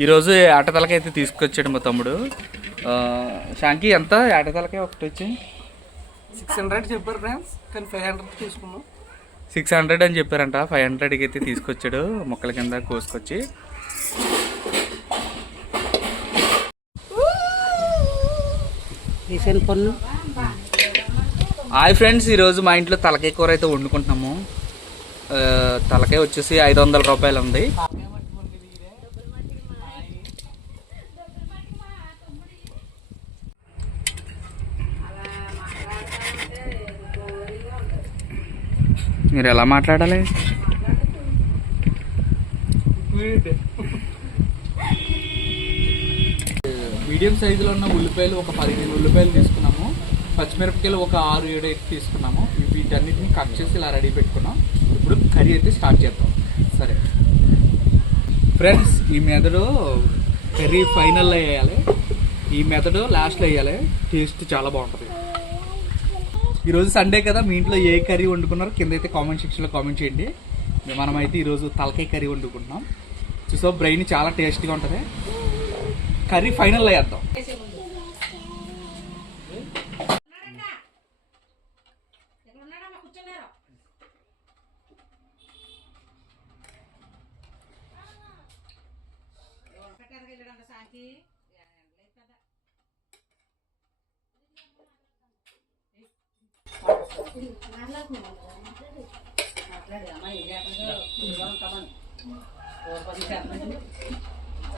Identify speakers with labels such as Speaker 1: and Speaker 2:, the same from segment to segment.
Speaker 1: ఈరోజు ఆటతలకి అయితే తీసుకొచ్చాడు మా తమ్ముడు. ఆ, శాంకి ఎంత? ఆటతలకి ఒకటి వచ్చి
Speaker 2: సిక్స్ హండ్రెడ్ చెప్పారు ఫ్రెండ్స్ కానీ ఫైవ్ హండ్రెడ్ తీసుకున్నాం.
Speaker 1: సిక్స్ హండ్రెడ్ అని చెప్పారంట. ఫైవ్ హండ్రెడ్కి అయితే తీసుకొచ్చాడు. మొక్కల కింద కోసుకొచ్చి.
Speaker 3: పన్ను
Speaker 1: హాయ్ ఫ్రెండ్స్ ఈరోజు మా ఇంట్లో తలకాయ కూర అయితే వండుకుంటున్నాము. ఆ, తలకాయ వచ్చేసి ఐదు వందల రూపాయలు ఉంది. మీరు ఎలా మాట్లాడాలి? మీడియం సైజులో ఉన్న ఉల్లిపాయలు ఒక పదిహేను ఉల్లిపాయలు తీసుకున్నాము. పచ్చిమిరపకాయలు ఒక ఆరు ఏడు అయితే తీసుకున్నాము. వీటన్నిటిని కట్ చేసి ఇలా రెడీ పెట్టుకున్నాం. ఇప్పుడు కర్రీ అయితే స్టార్ట్ చేద్దాం. సరే. ఫ్రెండ్స్ ఈ మెదడు కర్రీ ఫైనల్లో వేయాలి ఈ మెదడు లాస్ట్లో వేయాలి టేస్ట్ చాలా బాగుంటుంది. ఈరోజు సండే కదా మీ ఇంట్లో ఏ కర్రీ వండుకున్నారో కింద అయితే కామెంట్ సెక్షన్లో కామెంట్ చేయండి. మనమైతే ఈరోజు తలకాయ కర్రీ వండుకుంటున్నాం. చూసో బ్రెయిన్ చాలా టేస్ట్గా ఉంటుంది. కర్రీ ఫైనల్ అయ్యేద్దాం.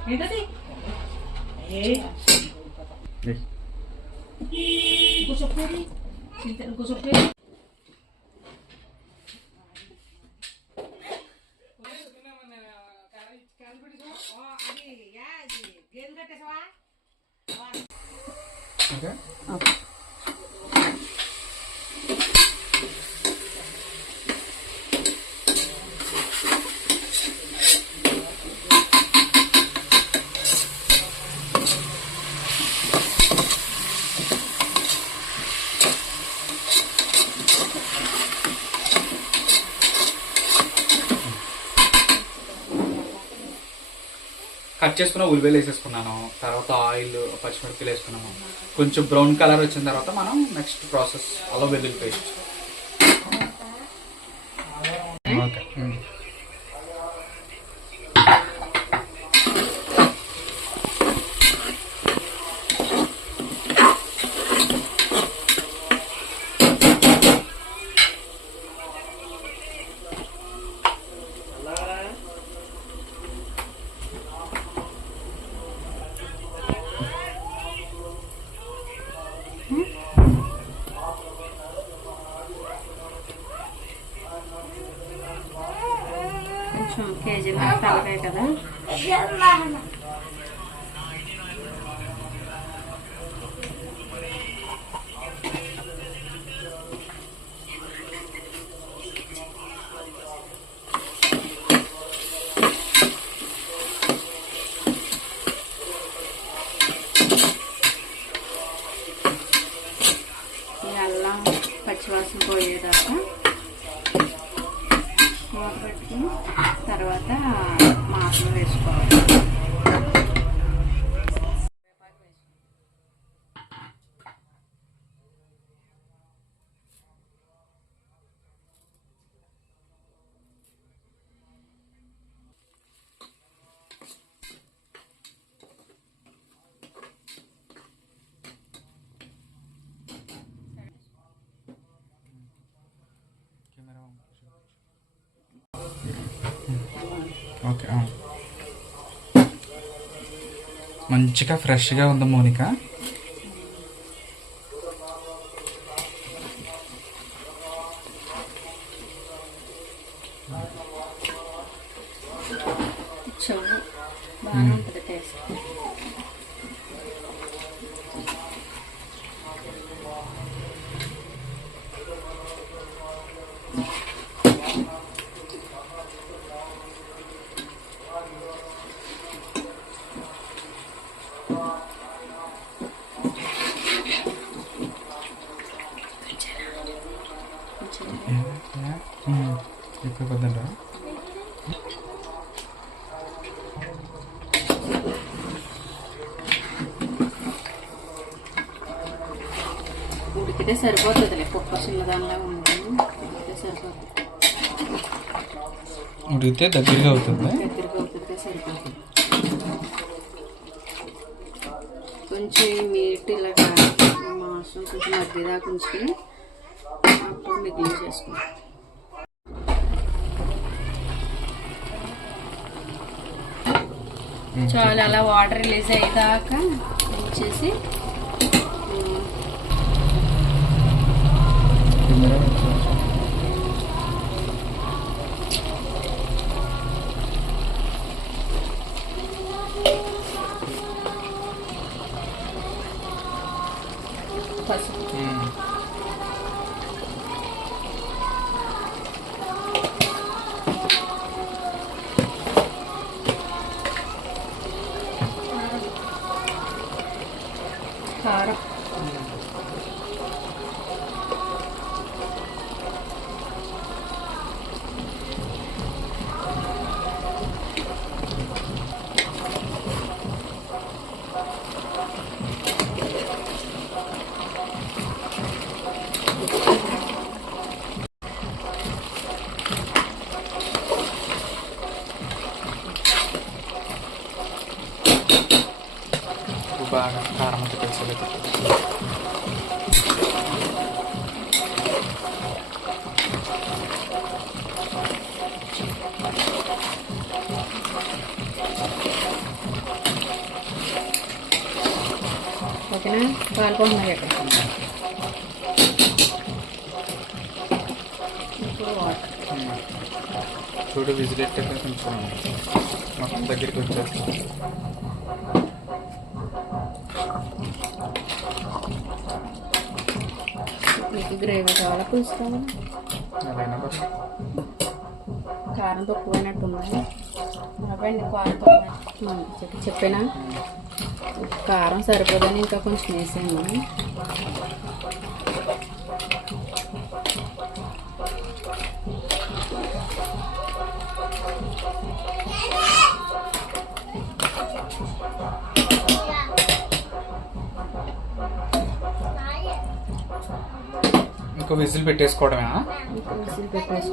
Speaker 3: ఏంటది ఇంకో చెప్పేది ఇంకో చెప్పేది
Speaker 1: కట్ చేసుకున్న ఉల్లిపాయలు వేసేసుకున్నాను. తర్వాత ఆయిల్ పచ్చిమిరపకాయలు వేసుకున్నాము. కొంచెం బ్రౌన్ కలర్ వచ్చిన తర్వాత మనం నెక్స్ట్ ప్రాసెస్ అలా వెల్లుల్లి పేస్ట్. ఓకే
Speaker 3: కొంచెం కేజీ తలకాయ కదా? మూత పెట్టుకుని తర్వాత మాటలు వేసుకోవాలి.
Speaker 1: ఓకే మంచిగా ఫ్రెష్గా ఉంది మోనిక
Speaker 3: బాగానే ఉంటుంది టేస్ట్
Speaker 1: ఎక్కువ పద్దంట
Speaker 3: ఉడికితే సరిపోతుందిలే కుక్క చిన్నదానిలా ఉడికితే సరిపోతుంది
Speaker 1: ఉడికితే దగ్గరగా అవుతుంది
Speaker 3: దగ్గరికి ఉడికితే సరిపోతుంది కొంచెం మీట్ ఇలాగా మాంసం కొంచెం మధ్యదాకా ఉంచుకుని అప్పుడు మిగిలిన చేసుకుంటాం చాలు అలా వాటర్ రిలీజ్ అయ్యేదాకా ఉంచేసి primeira vez.
Speaker 1: cara. బాగా కారం అంతా కలిసేలా
Speaker 3: ఓకేనా పాల్గొంటున్నాయి అక్కడ
Speaker 1: చూడు విజిల్ ఎట్టాక కొంచెం మొత్తం దగ్గరికి వచ్చేస్తాం
Speaker 3: గ్రేవీ కావాలా పులుసు
Speaker 1: అలాగే బస్
Speaker 3: కారం తక్కువైనట్టు ఉన్నాయి. అబ్బాయి కారం తక్కువ చెప్పి చెప్పానా? కారం సరిపోదని ఇంకా కొంచెం వేసాను.
Speaker 1: ఇంకో విజిల్ పెట్టేసుకోవడమేనా
Speaker 3: ఇంకా విసిల్ పెట్టేసి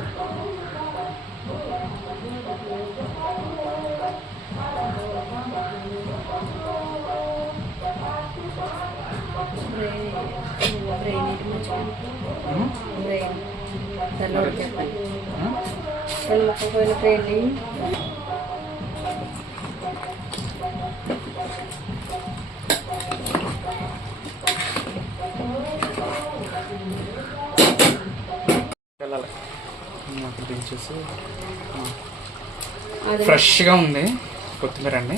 Speaker 3: ముక్కలు పోయిన
Speaker 1: అక్కడ దించేసి ఫ్రెష్గా ఉంది కొత్తిమీర అండి.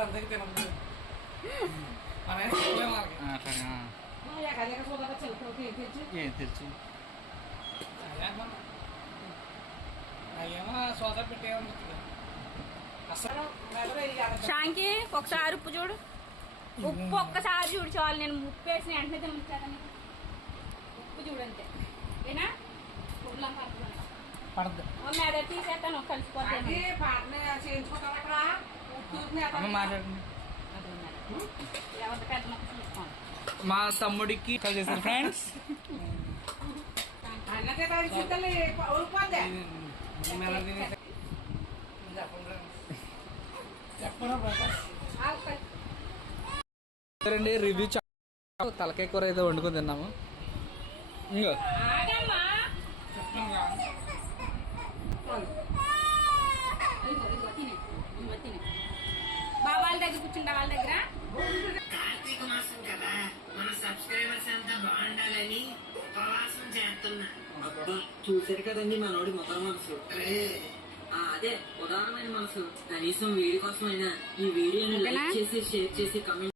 Speaker 3: సరే.
Speaker 2: మనసు అందరికి తినదు అనే మనకి
Speaker 1: ఆ, అట్లాగే, ఆ. ఏం తెలుసు
Speaker 2: అయ్యేమో సోద పెట్టేయమని అసలు మెల్లగా ఇయ్యాలి.
Speaker 4: షాంకి ఒకసారి ఉప్పు చూడు ఉప్పు ఒక్కసారి చూడు చాలు నేను ఉప్పు వేసిన వెంటనే తినిపించాను ఉప్పు చూడంతే ఏనా ఉప్పులా పడుతుంది
Speaker 2: పడద్దు
Speaker 4: మీద తీసేస్తాను కలిసిపోతాను
Speaker 1: మా తమ్ముడికి చేశారు ఫ్రెండ్స్. రివ్యూ తలకాయ కూర ఏదో వండుకొని తిన్నాము. ఇంకో
Speaker 4: కూర్చుంటా వాళ్ళ దగ్గర?
Speaker 5: కార్తీక మాసం కదా. మన సబ్స్క్రైబర్స్ అంతా బాగుండాలని ఉపవాసం చేస్తున్నా.
Speaker 6: అబ్బా చూసారు కదండి మనోడి మొదల మనసు. అదే ఉదాహరణమైన మనసు. కనీసం వీడి కోసమైనా ఈ వీడియోని లైక్ చేసి షేర్ చేసి కమెంట్